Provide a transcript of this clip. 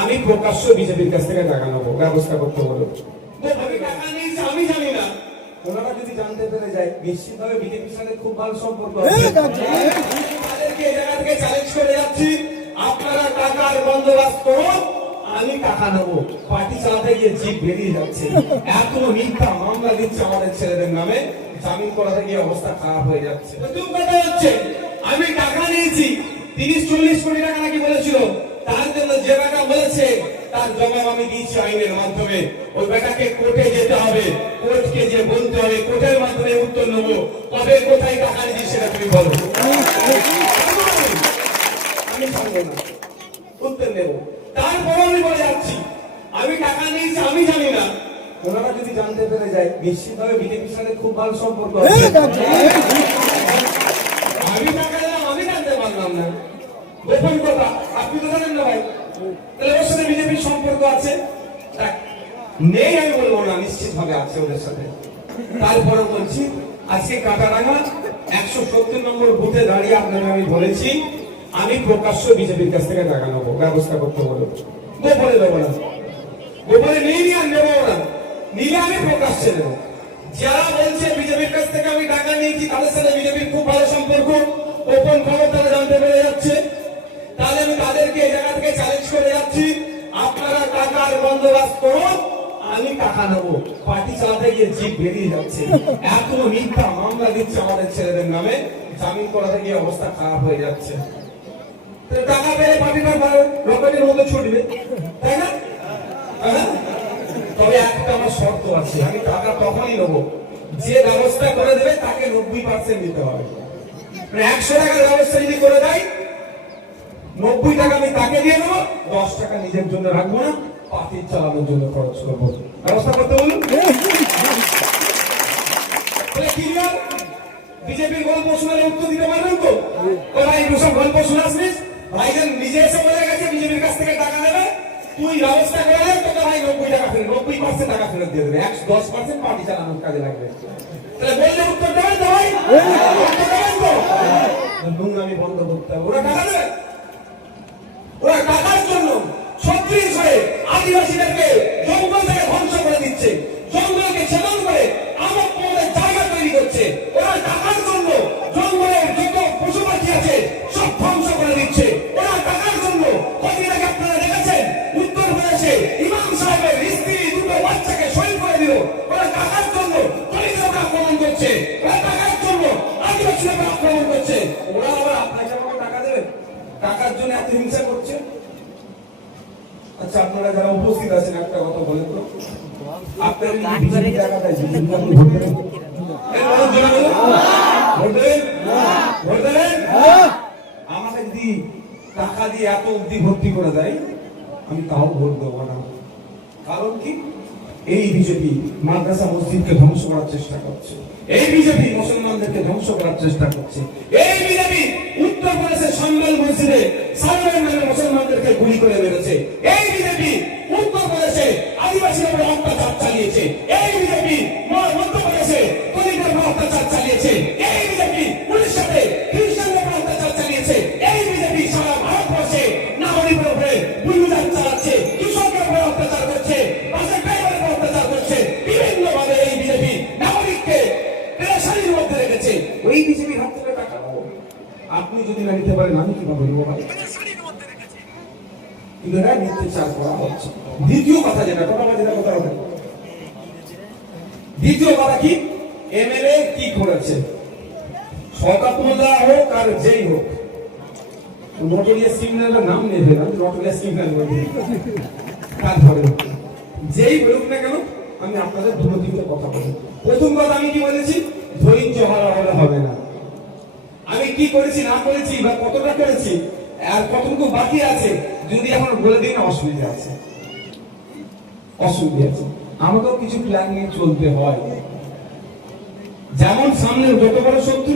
আমি প্রকাশ্য বিজেপির কাছ থেকে টাকা নেবো, ব্যবস্থা করতে বলো। আমি টাকা নিয়েছি আমি জানি না, ওনারা যদি জানতে পেরে যায় নিশ্চিতভাবে বিজেপির সাথে খুব ভালো সম্পর্ক আছে। তাদেরকে এই জায়গা থেকে চ্যালেঞ্জ করে যাচ্ছি, আপনারা টাকার বন্দোবস্ত করুন, আমি টাকা নেবো। পার্টি চালাতে গিয়ে জিপ বেরিয়ে যাচ্ছে, এত মিথ্যা মামলা দিচ্ছে আমাদের ছেলেদের নামে, জামিন করাতে গিয়ে অবস্থা খারাপ হয়ে যাচ্ছে। প্রথম কথা হচ্ছে আমি টাকা নিয়েছি 30-40 কোটি টাকা নাকি বলেছিল, তার জন্য যে বেটা বলেছে তার জবাব আমি দিয়েছি আইনের মাধ্যমে। ওই বেটাকে কোর্টে যেতে হবে, কোর্টকে যে বলতে হবে, কোর্টের মাধ্যমে উত্তর নেবো কবে কোথায় টাকা নিয়েছি সেটা তুমি বলো, আমি জানবো না, উত্তর নেব। তারপর আমি বলে যাচ্ছি আমি টাকা নিয়েছি আমি জানি না, ওনারা যদি জানতে পেরে যায় নিশ্চিতভাবে বিজেপির সাথে খুব ভালো সম্পর্ক আছে। আমি টাকা দিলাম আমি জানতে পারলাম না, গোপন কথা, আপনি তো জানেন না ভাই, তাহলে ওর সাথে বিজেপির সম্পর্ক আছে নেই আমি বলবো না, নিশ্চিত ভাবে আছে ওদের সাথে। তারপরে বলছি আজকে কাটারাঙ্গা 170 নম্বর বুথে দাঁড়িয়ে আপনাকে আমি বলেছি আমি প্রকাশ্য বিজেপির কাছ থেকে টাকা নেবো, ব্যবস্থা করতে বলো। গোপনে দেবো না, গোপনে নিয়ে আর নেবো না, নিলে আমি প্রকাশ্যে নেবো। যারা বলছে বিজেপির কাছ থেকে আমি টাকা নিয়েছি তাদের সাথে বিজেপির খুব ভালো সম্পর্ক, গোপন খবর তারা জানতে পেরে যাচ্ছে, তাহলে আমি তাদেরকে এই জায়গা থেকে চ্যালেঞ্জ করে যাচ্ছি, আপনারা টাকার বন্দোবস্ত করুন, আমি টাকা নেবো। পার্টি চালাতে গিয়ে জিপ বেরিয়ে যাচ্ছে, এত মিথ্যা মামলা দিচ্ছে আমাদের ছেলেদের নামে, জামিন করাতে গিয়ে অবস্থা খারাপ হয়ে যাচ্ছে। টাকা পেলে পার্টিটা রকেটের মতো ছুটবে, তাই না? তবে একটা আমার শর্ত আছে, আমি টাকা তখনই নেবো যে ব্যবস্থা করে দেবে তাকে 90% দিতে হবে। 100 টাকার ব্যবস্থা যদি করে দেয় 90 টাকা আমি তাকে দিয়ে দেবো, 10 টাকা নিজের জন্য রাখবো না, পার্টি চালানোর জন্য খরচ করবো। ব্যবস্থা করতে বলুন। বিজেপির গল্প শোনালে উত্তর দিতে পারবেন তো? ভাই সব গল্প শোনাসনিস, ভাইজান নিজে এসে বলে গেছে বিজেপির কাছ থেকে টাকা নেবে, তুই ব্যবস্থা করে দেয় তোকে ভাই 90 টাকা ফেরত, 90% টাকা ফেরত দিয়ে দেবে, 10% পার্টি চালানোর কাজে লাগবে। তাহলে বললে উত্তর দেবেন তো ভাই? উত্তর দেবেন তো? নোংরামি বন্ধ করতে হবে। ওরা টাকা দেবে, ওরা টাকার জন্য 36 হয়ে আদিবাসীদেরকে জঙ্গল থেকে ধ্বংস করে দিচ্ছে, জঙ্গলকে ছেদন করে আমার পদের জায়গা তৈরি করছে। ওরা টাকার জন্য জঙ্গলের যত পশু পাখি আছে সব ধ্বংস করে দিচ্ছে। ওরা টাকার জন্য কদিন আগে আপনারা দেখেছেন উত্তরপ্রদেশে ইমাম সাহেবের স্ত্রী দুটো বাচ্চাকে শহীদ করে দিল। ওরা টাকার জন্য দলিতদের আক্রমণ করছে, ওরা টাকার জন্য আদিবাসীদের আক্রমণ করছে। ওরা আবার আপনাকে আমাকে টাকা দেবে, টাকার জন্য এত হিংসা করছে। আচ্ছা আপনারা যারা উপস্থিত আছেন একটা কথা বলেন তো, আপনারা বিজেপি টাকাটা জিজ্ঞাসা আপনি ভোট দেবেন? ভোট দেবেন? আমাকে যদি টাকা দিয়ে এত অব্দি ভর্তি করে দেয় আমি তাও ভোট দেবো না। কারণ কি? এই বিজেপি মাদ্রাসা মসজিদকে ধ্বংস করার চেষ্টা করছে, এই বিজেপি মুসলমানদেরকে ধ্বংস করার চেষ্টা করছে, এই বিজেপি উত্তরপ্রদেশের সম্বল মসজিদে সালমান নামে মুসলমানদেরকে গুলি করে মেরেছে, এই বিজেপি উত্তরপ্রদেশে আদিবাসীর উপর অত্যাচার চালিয়েছে, এই বিজেপি মধ্যপ্রদেশে দলিতদের উপর অত্যাচার চালিয়েছে, এই বিজেপি উড়িষ্যাতে খ্রিস্টানদের উপর অত্যাচার চালিয়েছে, এই বিজেপি সারা ভারতবর্ষে নাগরিকের উপরে বুলডোজার চালাচ্ছে, কৃষকের উপর অত্যাচার করছে, বাসের ড্রাইভারের উপর অত্যাচার করছে, বিভিন্ন ভাবে এই বিজেপি নাগরিককে পেরেশানির মধ্যে রেখেছে। ওই বিজেপির হাত থেকে টাকা পাবো, আপনি যদি না নিতে পারেন আমি কিভাবে নেবো ভাই? কিন্তু এরা নিতে চাষ করা হচ্ছে। দ্বিতীয় কথা যেটা কথা হবে, দ্বিতীয় কথা কি, এমএলএ কি করেছে, শওকত মোল্লা হোক আর যেই হোক, নটোরিয়াস ক্রিমিনালের নাম নেবে না, নটোরিয়াস ক্রিমিনাল বলবে, তারপরে যেই বলুক না কেন আমি আপনাদের দুটো দিকে কথা বলবো। প্রথম কথা আমি কি বলেছি, ধৈর্য হারা হলে হবে না। আমি কি করেছি না করেছি বা কতটা করেছি আর কতটুকু বাকি আছে যদি এখন বলে দিন অসুবিধা আছে, অসুবিধা আছে। আমাকেও কিছু প্ল্যান নিয়ে চলতে হয়, যেমন সামনে যত বড় শত্রু